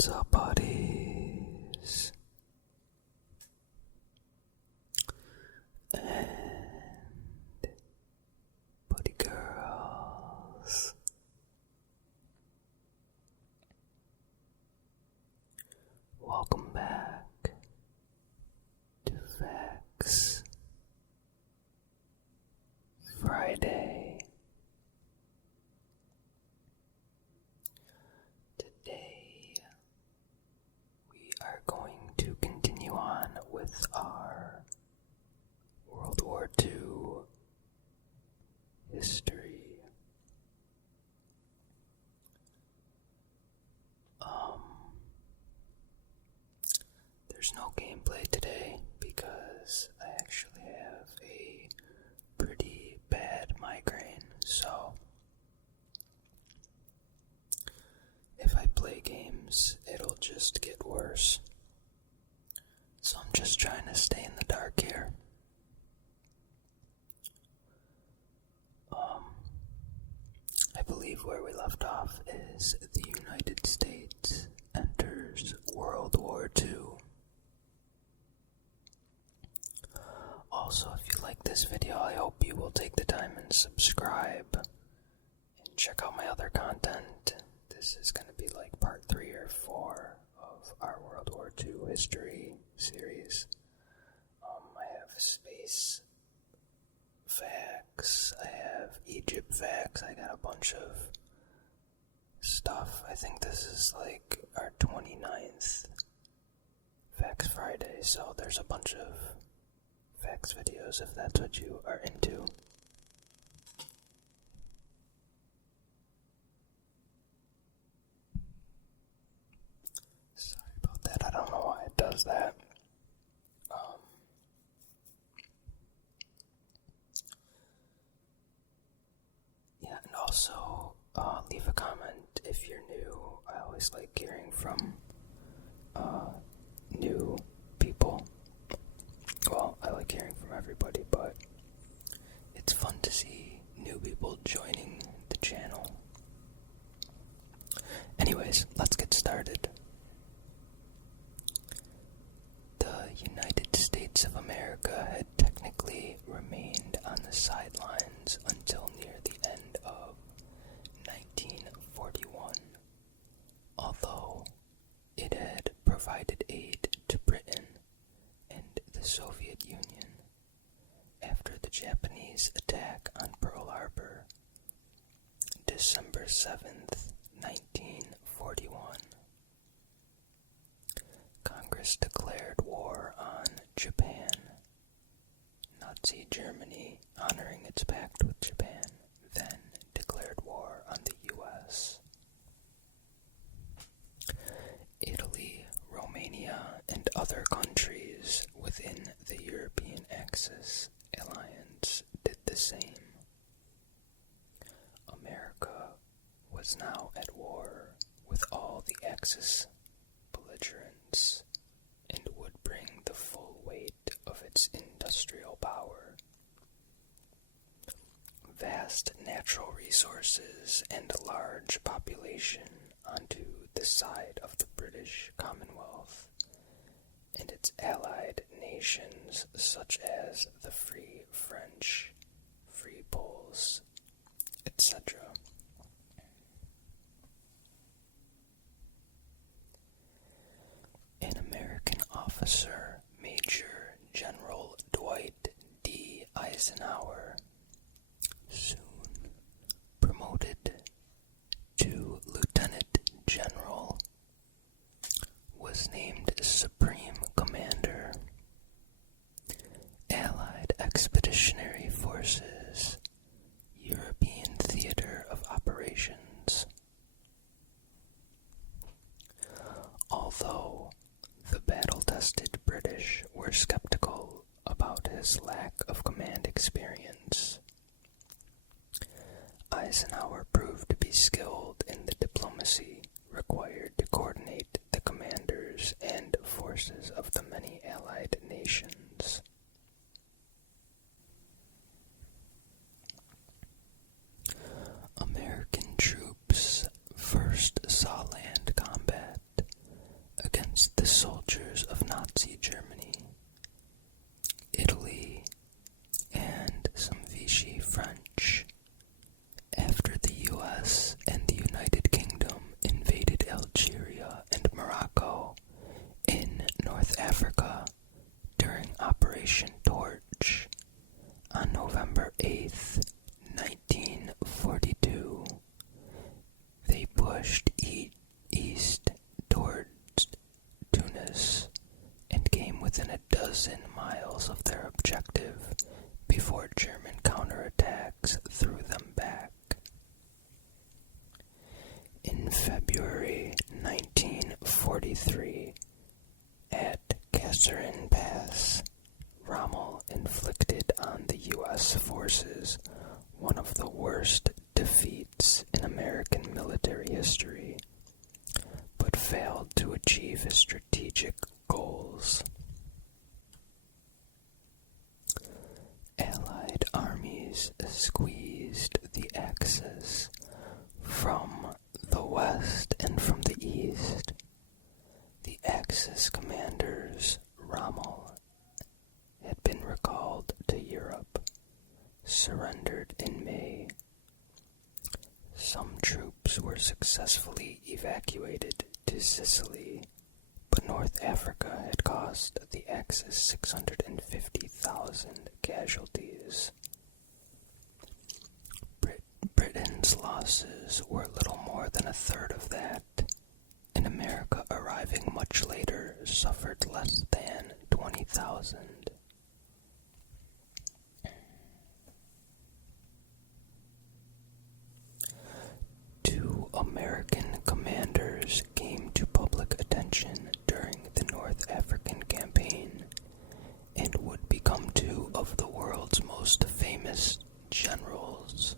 What's up, buddies? And buddy girls. Welcome back to Facts Friday. Today we are going to continue on with our World War II history. There's no gameplay today because I actually have a pretty bad migraine, so if I play games, it'll just get worse. So I'm just trying to stay in the dark here. I believe where we left off is the United States enters World War II. Also, if you like this video, I hope you will take the time and subscribe and check out my other content. This is going to be like part 3 or 4 of our World War II history series. I have space facts, I have Egypt facts, I got a bunch of stuff. I think this is like our 29th Facts Friday, so there's a bunch of facts videos if that's what you are into. Sorry about that, I don't know why it does that. And also, leave a comment if you're new. I always like hearing from new people. Well, I like hearing from everybody, but it's fun to see new people joining the channel. Anyways, let's get started. The United States of America had technically remained on the sidelines until near the end of 1941, although it had provided aid to Britain and the Soviet Union after the Japanese attack on Pearl Harbor, December 7th, 1941. Congress declared war on Japan. Nazi Germany, honoring its pact with Japan, then declared war on the U.S. Italy, Romania, and other countries within the European Axis alliance did the same. America was now at war with all the Axis belligerents and would bring the full weight of its industrial power, vast natural resources, and a large population onto the side of the British Commonwealth and its allied nations such as the Free French, Free Poles, etc. An American officer, Major General Dwight D. Eisenhower, soon promoted to Lieutenant General, was named Supreme Commander, Allied Expeditionary Forces, European Theater of Operations. Although the battle-tested British were skeptical about his lack of command experience, Eisenhower proved to be skilled in the diplomacy required to coordinate the commanders and forces of the many allied nations. American troops first saw land combat pushed east towards Tunis and came within a dozen miles of their objective before German counterattacks threw them back. In February 1943, at Kasserine Pass, Rommel inflicted on the U.S. forces one of the worst defeats in American military history, but failed to achieve his strategic goals. Allied armies squeezed the Axis from the west and from the east. The Axis commanders, Rommel, had been recalled to Europe, surrendered in May. Some troops were successfully evacuated to Sicily, but North Africa had cost the Axis 650,000 casualties. Britain's losses were little more than a third of that, and America, arriving much later, suffered less than 20,000. Two American commanders came to public attention during the North African campaign and would become two of the world's most famous generals.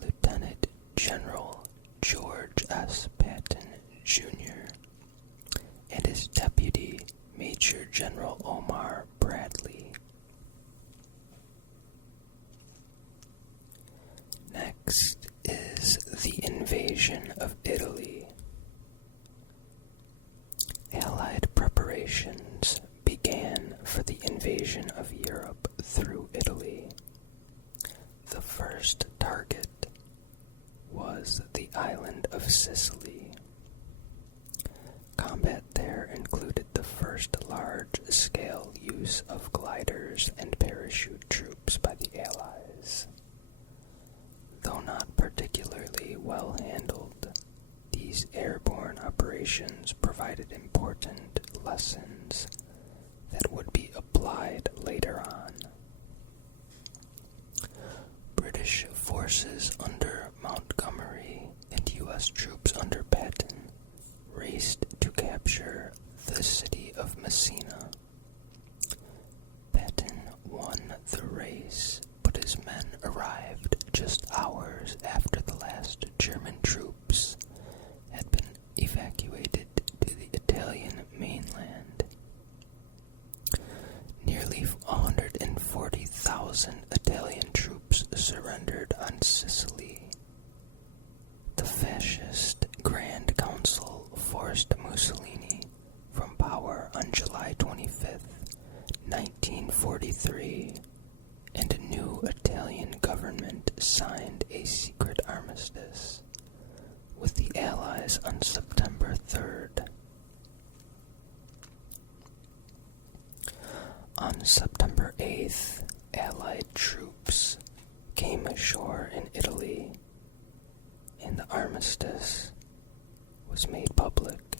Lieutenant General George S. Patton, Jr., and his deputy, Major General Omar Bradley. Next is the invasion of Italy. Allied preparations began for the invasion of Europe through Italy. The first target was the island of Sicily. Combat there included the first large-scale use of gliders and parachute troops by the Allies. Though not particularly well handled, these airborne operations provided important lessons that would be applied later on. British forces under Montgomery and U.S. troops under Patton raced to capture the city of Messina. Patton won the race, but his men arrived just hours after the last German troops had been evacuated to the Italian mainland. Nearly 140,000 Italian troops surrendered on Sicily. The fascist Grand Council forced Mussolini from power on July 25, 1943, and a new Italian government signed a secret armistice with the Allies on September 3rd. On September 8th, Allied troops came ashore in Italy, and the armistice was made public.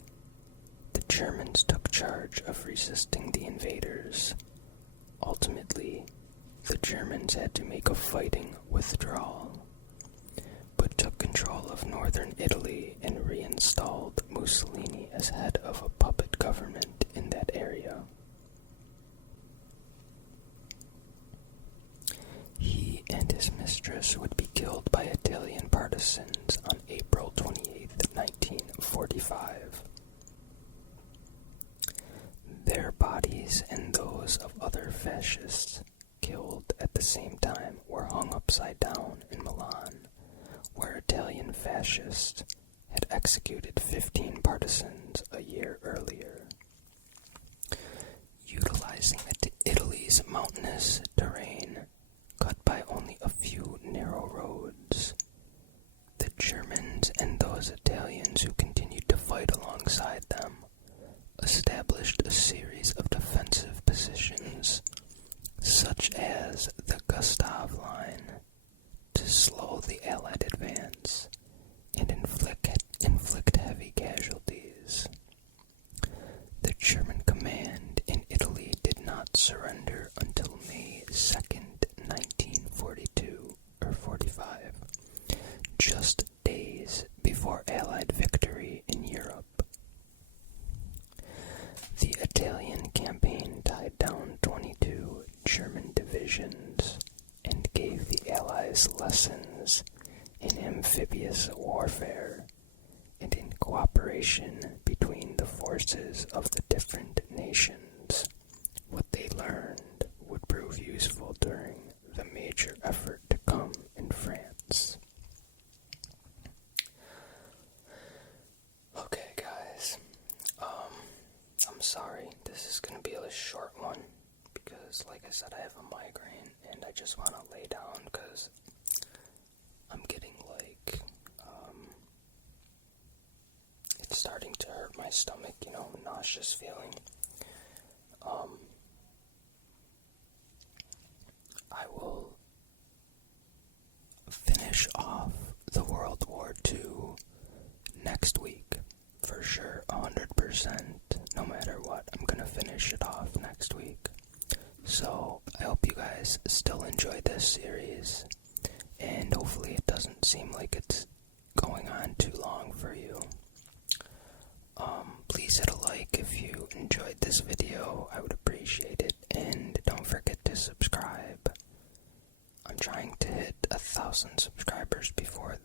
The Germans took charge of resisting the invaders. Ultimately, the Germans had to make a fighting withdrawal, but took control of northern Italy and reinstalled Mussolini as head of a puppet government in that area. He and his mistress would be killed by Italian partisans on April 28, 1945. Their bodies and those of other fascists killed at the same time were hung upside down in Milan, where Italian fascists had executed 15 partisans a year earlier. Utilizing Italy's mountainous terrain, cut by only a few narrow roads, the Germans and those Italians who continued to fight alongside them established a series of defensive positions, such as the Gustav Line, to slow the Allied advance and inflict cooperation between the forces of the different nations. What they learned would prove useful during the major effort to come in France. Okay, guys, I'm sorry, this is going to be a short one, because like I said, I have a migraine, and I just want to lay down, because I'm getting it's starting to hurt my stomach, nauseous feeling. I will finish off the World War II next week, for sure, 100%, no matter what. I'm gonna finish it off next week. So, I hope you guys still enjoy this series, and hopefully it doesn't seem like it's going on too long for you. Please hit a like if you enjoyed this video. I would appreciate it, and don't forget to subscribe. I'm trying to hit 1,000 subscribers before